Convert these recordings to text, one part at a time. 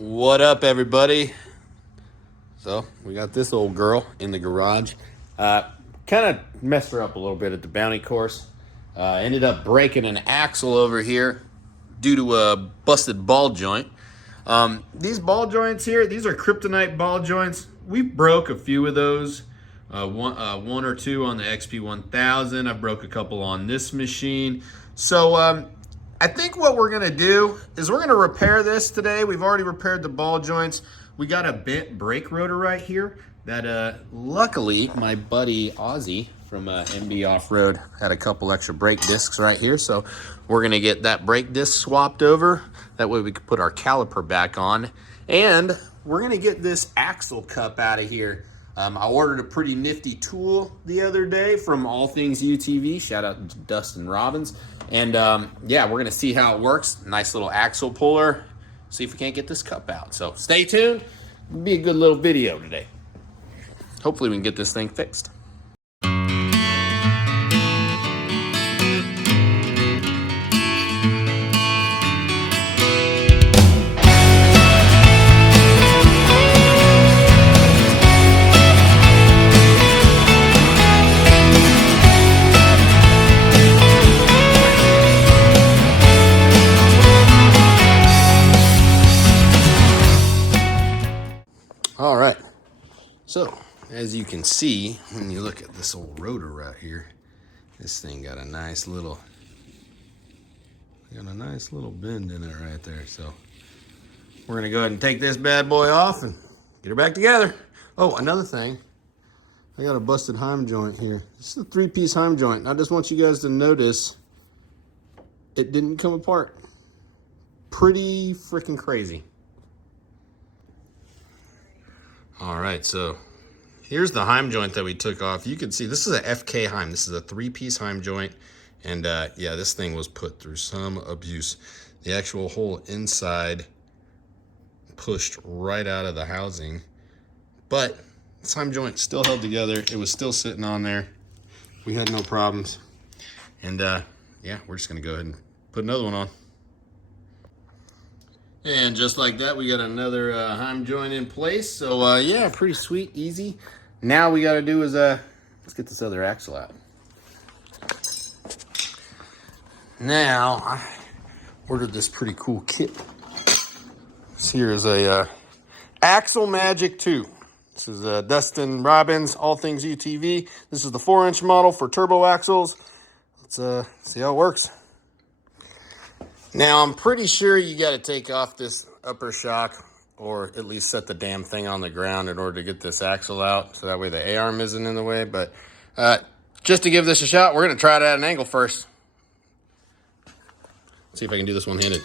What up, everybody? So we got this old girl in the garage. Kind of messed her up a little bit at the bounty course. Ended up breaking an axle over here due to a busted ball joint. These ball joints here, these are kryptonite ball joints. We broke a few of those. One or two on the XP1000. I broke a couple on this machine. So I think what we're gonna do is we're gonna repair this today. We've already repaired the ball joints. We got a bent brake rotor right here that luckily my buddy Ozzy from MB Off-Road had a couple extra brake discs right here. So we're gonna get that brake disc swapped over. That way we can put our caliper back on. And we're gonna get this axle cup out of here. I ordered a pretty nifty tool the other day from All Things UTV. Shout out to Dustin Robbins. And yeah, we're gonna see how it works. Nice little axle puller. See if we can't get this cup out. So stay tuned. It'll be a good little video today. Hopefully we can get this thing fixed. All right, so as you can see, when you look at this old rotor right here, this thing got a nice little bend in it right there. So we're gonna go ahead and take this bad boy off and get her back together. Oh, another thing, I got a busted heim joint here. This is a 3-piece heim joint. I just want you guys to notice it didn't come apart. Pretty freaking crazy. All right, so here's the heim joint that we took off. You can see this is a FK heim. This is a 3-piece heim joint. And yeah, this thing was put through some abuse. The actual whole inside pushed right out of the housing. But this heim joint still held together. It was still sitting on there. We had no problems. And yeah, we're just gonna go ahead and put another one on. And just like that, we got another heim joint in place. So yeah, pretty sweet, easy. Now we gotta do is, let's get this other axle out. Now, I ordered this pretty cool kit. This here is a Axle Magic 2. This is Dustin Robbins, All Things UTV. This is the 4-inch model for turbo axles. Let's see how it works. Now, I'm pretty sure you got to take off this upper shock or at least set the damn thing on the ground in order to get this axle out. So that way the A-arm isn't in the way. But just to give this a shot, we're going to try it at an angle first. See if I can do this one-handed.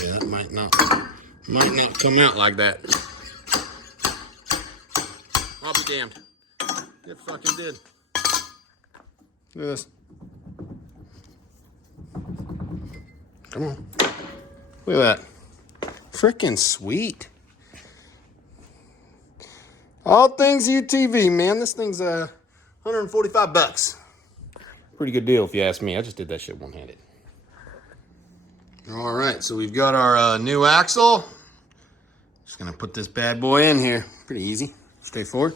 Yeah, that might not come out like that. I'll be damned. It fucking did. Look at this. Come on. Look at that. Freaking sweet. All Things UTV, man. This thing's 145 bucks. Pretty good deal if you ask me. I just did that shit one-handed. All right, so we've got our new axle. Just gonna put this bad boy in here. Pretty easy, straightforward.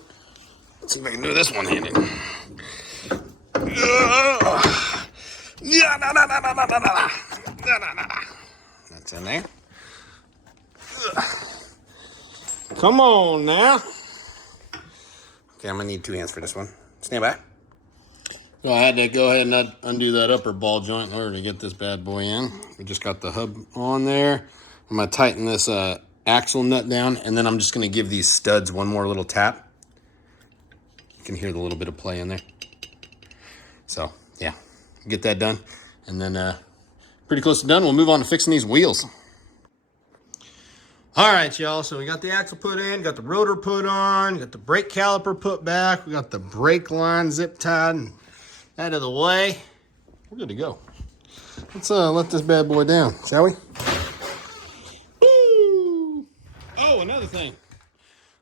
Let's see if I can do this one-handed. Yeah, that's in there. Come on now. Okay, I'm gonna need 2 hands for this one. Stand by. So I had to go ahead and undo that upper ball joint in order to get this bad boy in. We just got the hub on there. I'm gonna tighten this axle nut down, and then I'm just gonna give these studs one more little tap. You can hear the little bit of play in there. So yeah, get that done. And then pretty close to done. We'll move on to fixing these wheels. All right, y'all, so we got the axle put in, got the rotor put on, got the brake caliper put back, we got the brake line zip tied and out of the way. We're good to go. Let's let this bad boy down, shall we? Woo! Oh, another thing.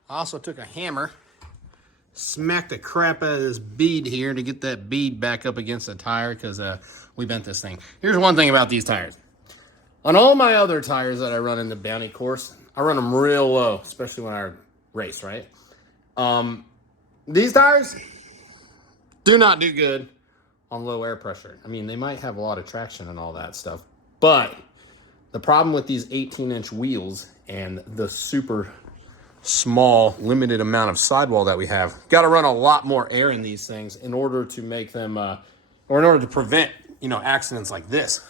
I also took a hammer, smacked the crap out of this bead here to get that bead back up against the tire because we bent this thing. Here's one thing about these tires. On all my other tires that I run in the Bounty course, I run them real low, especially when I race, right? These tires do not do good on low air pressure. I mean, they might have a lot of traction and all that stuff, but the problem with these 18-inch wheels and the super small, limited amount of sidewall that we have, got to run a lot more air in these things in order to make them, or in order to prevent, you know, accidents like this.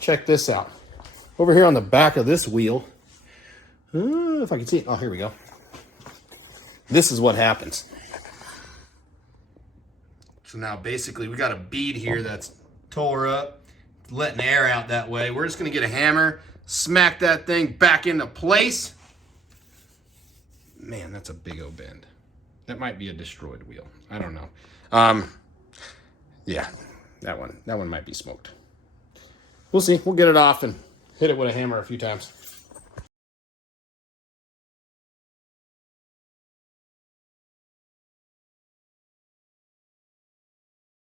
Check this out. Over here on the back of this wheel, if I can see it, oh, here we go. This is what happens. So now basically we got a bead here that's tore up, letting air out that way. We're just gonna get a hammer, smack that thing back into place. Man, that's a big old bend. That might be a destroyed wheel. I don't know. Yeah, that one might be smoked. We'll see. We'll get it off and hit it with a hammer a few times.